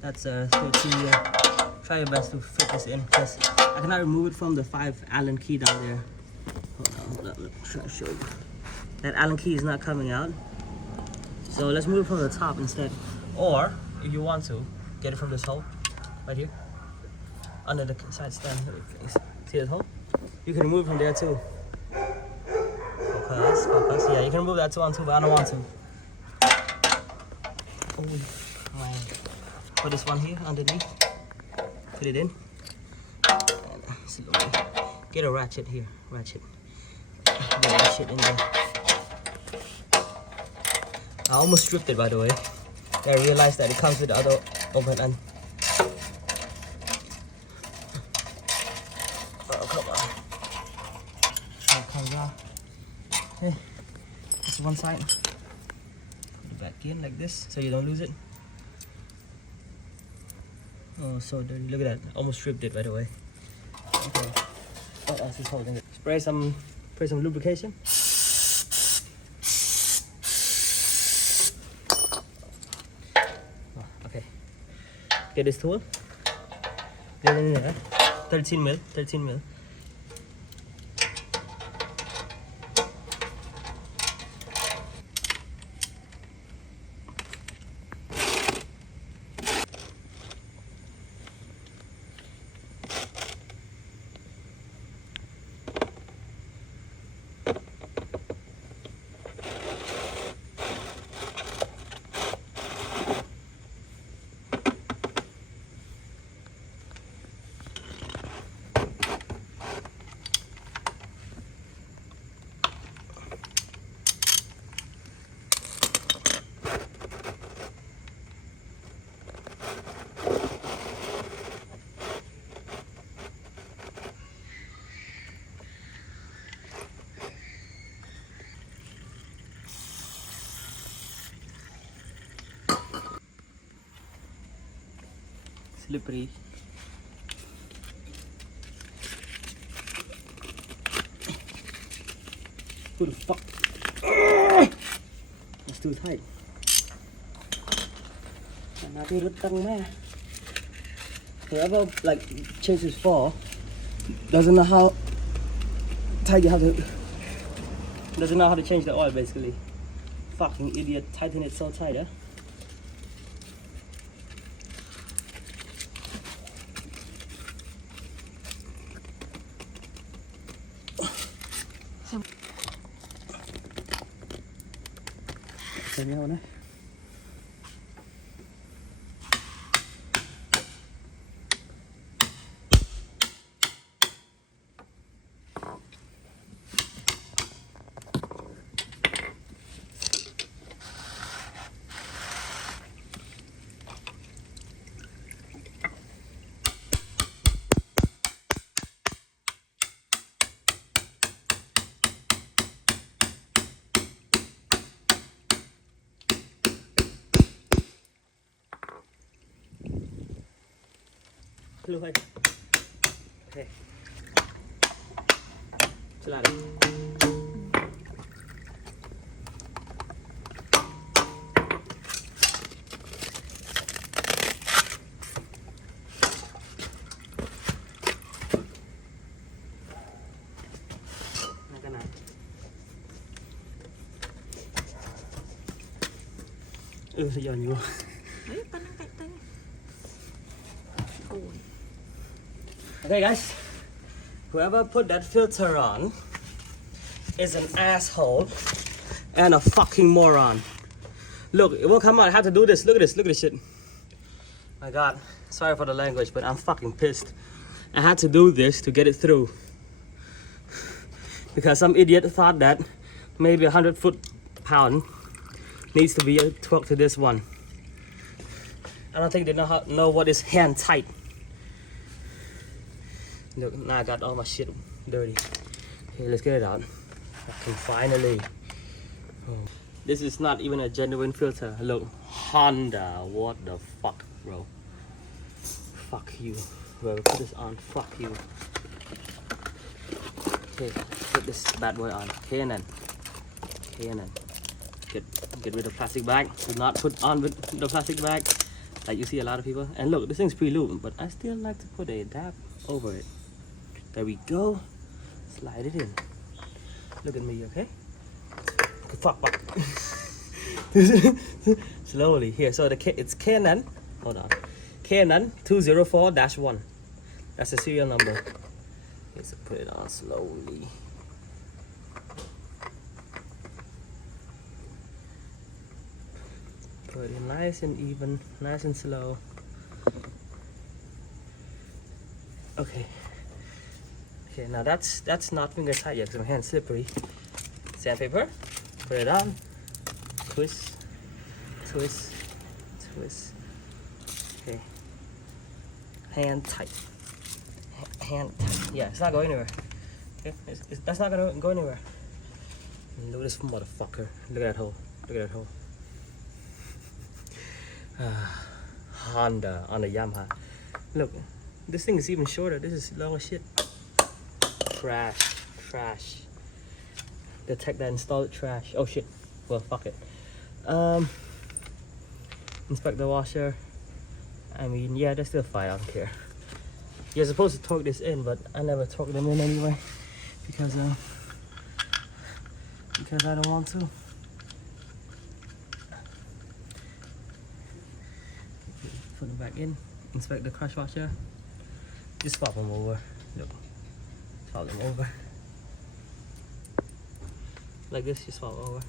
That's 13 here. Try your best to fit this in because I cannot remove it from the 5 Allen key down there. Hold on, I'm trying to show you. That Allen key is not coming out. So let's move it from the top instead. Or if you want to, get it from this hole right here under the side stand. See this hole? You can remove it from there too. Focus. Yeah, you can remove that too, but I don't want to. Oh, man. Put this one here underneath. Put it in. And slowly get a ratchet here. Ratchet. Get a ratchet in there. I almost stripped it, by the way. I realized that it comes with the other open end. Oh, come on. So it comes out. Okay. This one side. Put it back in like this so you don't lose it. Oh, so dirty. Look at that. Almost stripped it, by the way. Okay. What else is holding it? Spray some lubrication. Okay. Get this tool. Get it in there. 13 mil. Slippery. Who the fuck? It's too tight. Whoever like chases fall doesn't know how tight you have to. Doesn't know how to change the oil basically. Fucking idiot! Tighten it so tight, huh? Xem nhau đấy. Lưu hơi. Ok. Trở lại đi. Cái này. Sẽ giờ nhiều. Okay guys, whoever put that filter on is an asshole and a fucking moron. Look, it will come out. I have to do this. Look at this shit. My god, sorry for the language, but I'm fucking pissed. I had to do this to get it through. Because some idiot thought that maybe 100 foot-pound needs to be torqued to this one. I don't think they know what is hand tight. Look, now I got all my shit dirty. Okay, let's get it out. Okay, finally. Oh. This is not even a genuine filter. Look, Honda, what the fuck, bro? Fuck you. Whoever put this on, fuck you. Okay, put this bad boy on. K&N. Get rid of plastic bag. Do not put on with the plastic bag. Like you see a lot of people. And look, this thing's pre-lubed, but I still like to put a dab over it. There we go. Slide it in. Look at me, okay? Fuck. Slowly. Here, so it's K&N. Hold on. K&N 204-1. That's the serial number. Let's put it on slowly. Put it nice and even, nice and slow. Okay. Okay, now that's not finger tight yet because my hand's slippery. Sandpaper. Put it on. Twist. Twist. Twist. Okay. Hand tight. Hand tight. Yeah, it's not going anywhere. Okay, that's not gonna go anywhere. Look at this motherfucker. Look at that hole. Look at that hole. Honda on the Yamaha. Look, this thing is even shorter. This is low as shit. Trash. Trash. The tech that installed it, trash. Oh shit. Well, fuck it. Inspect the washer. I mean, yeah, they're still fine. I don't care. You're supposed to torque this in, but I never torque them in anyway because I don't want to. Put them back in. Inspect the crush washer. Just swap them over. Look, swap them over. Like this, you swap over.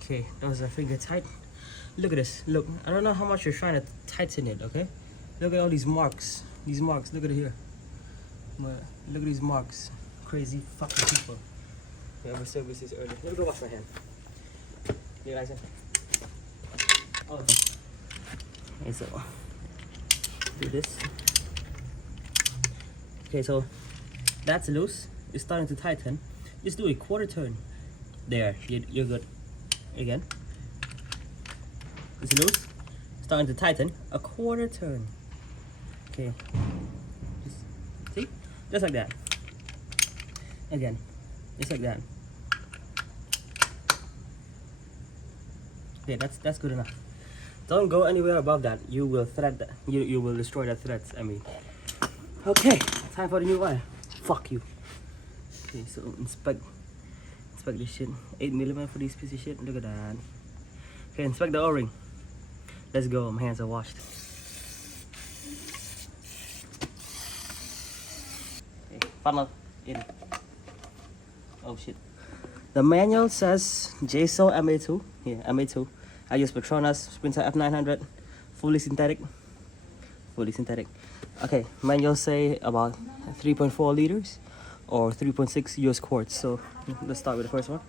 Okay, those are finger tight. Look at this. Look, I don't know how much you're trying to tighten it, okay? Look at all these marks. These marks, look at it here. But look at these marks. Crazy fucking people. Whoever serviced this earlier. Let me go wash my hand. You guys in? Oh. Okay, so do this. Okay, so that's loose. It's starting to tighten. Just do a quarter turn. There, you're good. Again. It's loose. Starting to tighten. A quarter turn. Okay. See? Just like that. Again. Just like that. Okay, that's good enough. Don't go anywhere above that. You will thread that. You will destroy that threads. I mean. Okay, time for the new wire. Fuck you. Okay, so inspect this shit. 8mm for these pieces of shit. Look at that. Okay, inspect the O-ring. Let's go. My hands are washed. Okay, funnel in. Oh shit. The manual says JSO MA2. Yeah, MA2. I use Petronas Sprinter F900. Fully synthetic. Fully synthetic. Okay, manual say about 3.4 liters or 3.6 US quarts. So let's start with the first one.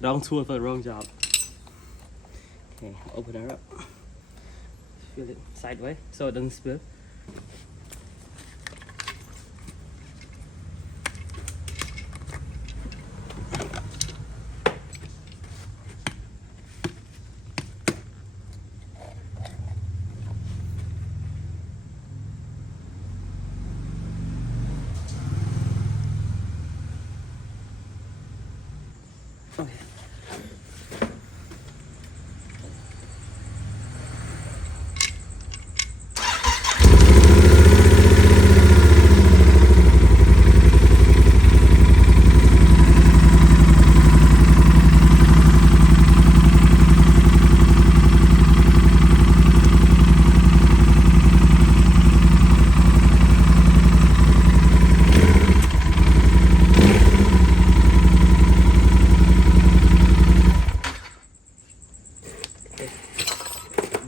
Wrong tool for the wrong job. Okay, open her up. Fill it sideways so it doesn't spill. Okay.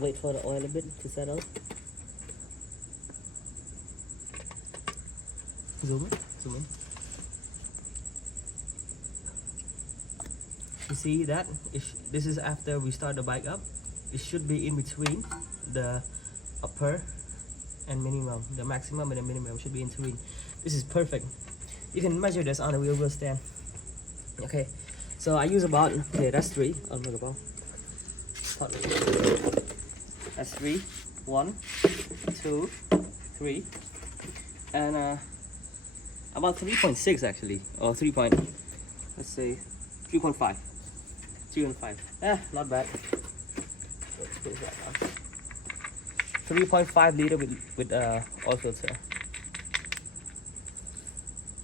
Wait for the oil a bit to settle. Zoom in. You see that? This is after we start the bike up. It should be in between the upper and minimum. The maximum and the minimum should be in between. This is perfect. You can measure this on a wheel stand. Okay, so I use about, okay, that's 3. I'll make about. That's 3. 1, 2, 3, and about 3.6 actually, or 3 point, let's say 3.5. 3.5. Not bad. 3.5 liter with oil filter.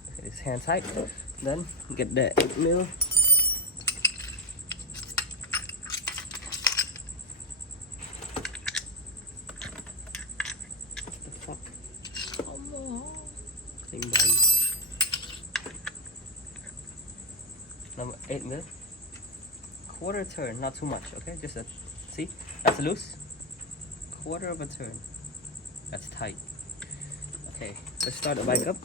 Okay, it's hand tight. Then get the 8 mil. The fuck? Oh no. Same value. Number 8 mil. Quarter turn, not too much. Okay, just a, see, that's loose. Quarter of a turn. That's tight. Okay, let's start the bike up.